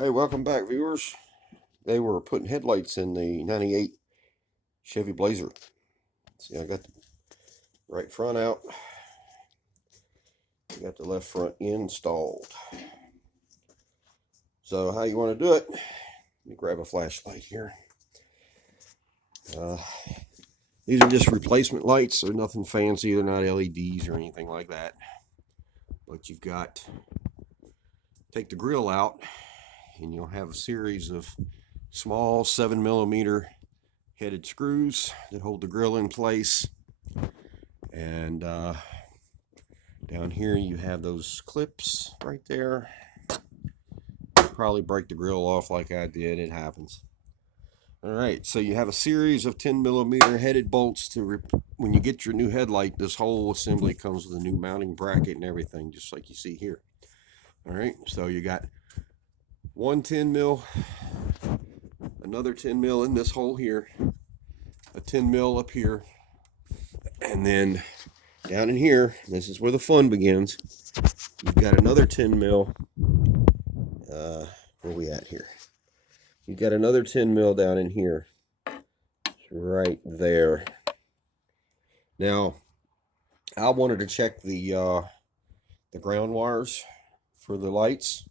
Hey, welcome back, viewers. They were putting headlights in the 98 Chevy Blazer. See, I got the right front out. I got the left front installed. So how you want to do it? Let me grab a flashlight here. These are just replacement lights. They're nothing fancy. They're not LEDs or anything like that. But you've got, take the grill out, and you'll have a series of small 7mm headed screws that hold the grill in place. And down here you have those clips right there. Probably break the grill off like I did. It happens. All right, so you have a series of 10mm headed bolts to when you get your new headlight. This whole assembly comes with a new mounting bracket and everything, just like you see here. All right, so you got one 10mm, another 10mm in this hole here, a 10mm up here, and then down in here, this is where the fun begins. You've got another 10mm. Where we at here? You've got another 10mm down in here, right there. Now, I wanted to check the ground wires for the lights.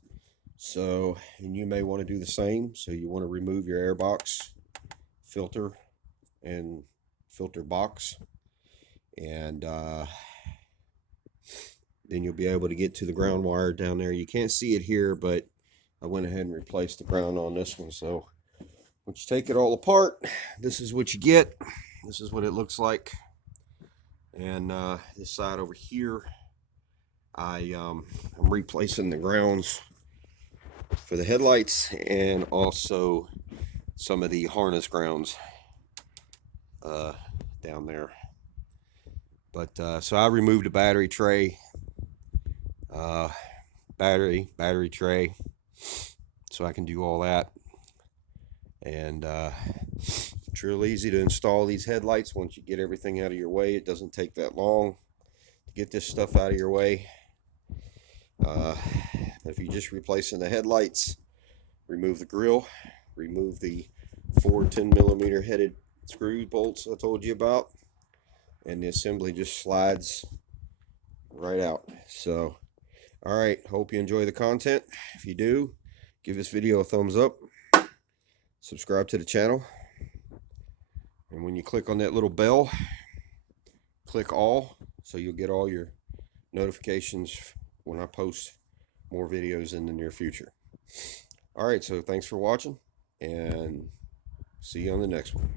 So, and you may want to do the same. So you want to remove your air box filter and filter box, and then you'll be able to get to the ground wire down there. You can't see it here, but I went ahead and replaced the ground on this one. So once you take it all apart, this is what you get. This is what it looks like. And this side over here, I'm replacing the grounds for the headlights and also some of the harness grounds down there. But so I removed a battery tray, battery tray, so I can do all that. And it's real easy to install these headlights once you get everything out of your way. It doesn't take that long to get this stuff out of your way. If you're just replacing the headlights, remove the grill, remove the 4 10mm headed screw bolts I told you about, and the assembly just slides right out. So, all right, hope you enjoy the content. If you do, give this video a thumbs up, subscribe to the channel, and when you click on that little bell, click all, so you'll get all your notifications when I post more videos in the near future. All right, so thanks for watching, and see you on the next one.